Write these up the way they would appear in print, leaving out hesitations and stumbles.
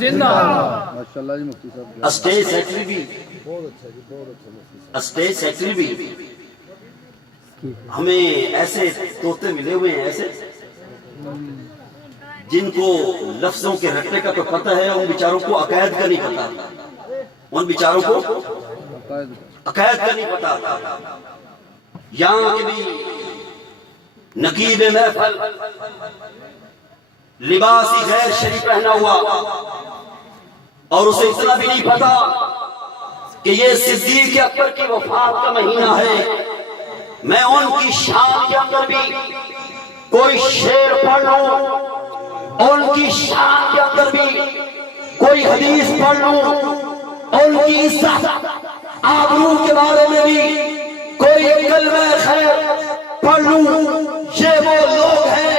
ماشاءاللہ جی مفتی صاحب state secretary بھی اسٹیٹ سیکرٹری بھی ہمیں ایسے طوطے ملے ہوئے ہیں ایسے جن کو لفظوں کے رٹنے کا تو پتہ ہے، ان بیچاروں کو عقائد کا نہیں پتا، ان بیچاروں کو عقائد کا نہیں پتا۔ یہاں کے بھی نقیب محفل لباسی غیر شریف پہنا ہوا اور اسے اتنا بھی نہیں پتا کہ یہ صدیق اکبر کی وفات کا مہینہ ہے۔ میں ان کی شان کے اندر بھی کوئی شعر پڑھ لوں، ان کی شان کے اندر بھی کوئی حدیث پڑھ لوں، ان کی عزت آبرو کے بارے میں بھی کوئی کلمہ خیر پڑھ لوں۔ یہ وہ لوگ ہیں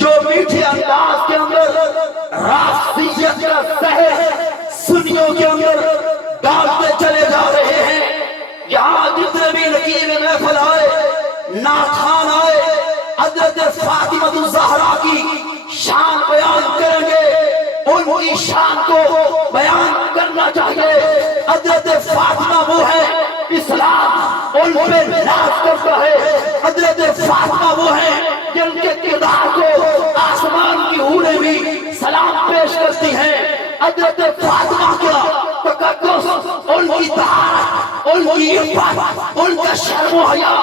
جو میٹھے انداز کے اندر راسیت کا زہر سنیوں کے اندر ڈالتے چلے جا رہے ہیں۔ یہاں جتنے بھی نقیب محفل آئے، ناخوان آئے، حضرت فاطمہ الزہرا کی شان بیان کریں گے، ان کی شان کو بیان کرنا چاہیے۔ حضرت فاطمہ وہ ہے اسلام ان پہ ناز کرتا ہے، حضرت فاطمہ وہ ہے جن کے کردار کو آسمان کی حوریں بھی سلام پیش کرتی ہیں۔ حضرت فاطمہ کا تقدس، ان کی طہارت، ان کی عفت، ان کا شرم و حیا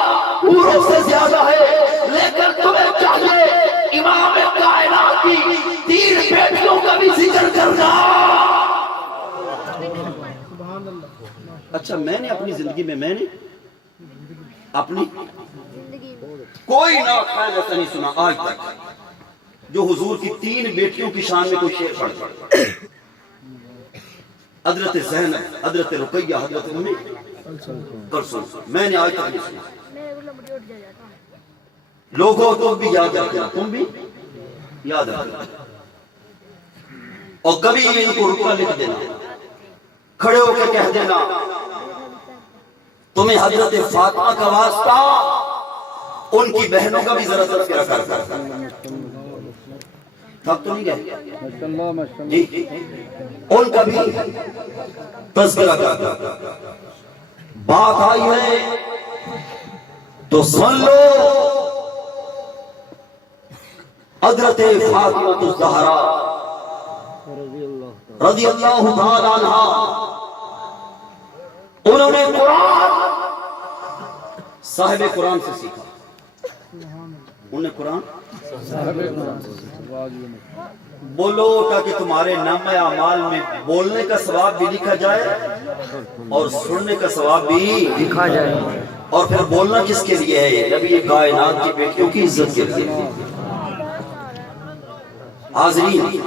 حوروں سے زیادہ ہے۔ لیکن تمہیں چاہیے امام کائنات کی 3 بیٹیوں کا بھی ذکر کرنا۔ اچھا، میں نے اپنی زندگی میں اپنی کوئی ناخوان ایسا نہیں سنا آج تک جو حضور کی 3 بیٹیوں کی شان میں کوئی شعر پڑھ۔ حضرت زینب، حضرت رقیہ، حضرت ام کلثوم، میں نے آج تک نہیں سنا۔ لوگوں تم بھی یاد رکھنا، تم بھی یاد رکھنا، اور کبھی ان کو رکا لکھ دینا، کھڑے ہو کے کہہ دینا تمہیں حضرت فاطمہ کا واسطہ ان کی بہنوں کا بھی ذرا تذکرہ کرتا ہے۔ تھک تو نہیں گئے جی، ان کا بھی تذکرہ کرتا۔ بات آئی ہے تو سن لو، حضرت فاطمہ الزہرا رضی اللہ تعالی عنہ، انہوں نے قرآن صاحب قرآن سے سیکھا۔ انہوں نے قرآن بولو تاکہ تمہارے نامہ اعمال میں بولنے کا ثواب بھی لکھا جائے اور سننے کا ثواب بھی لکھا جائے۔ اور پھر بولنا کس کے لیے ہے؟ نبی کائنات کی بیٹیوں کی عزت کے لیے۔ حاضرین،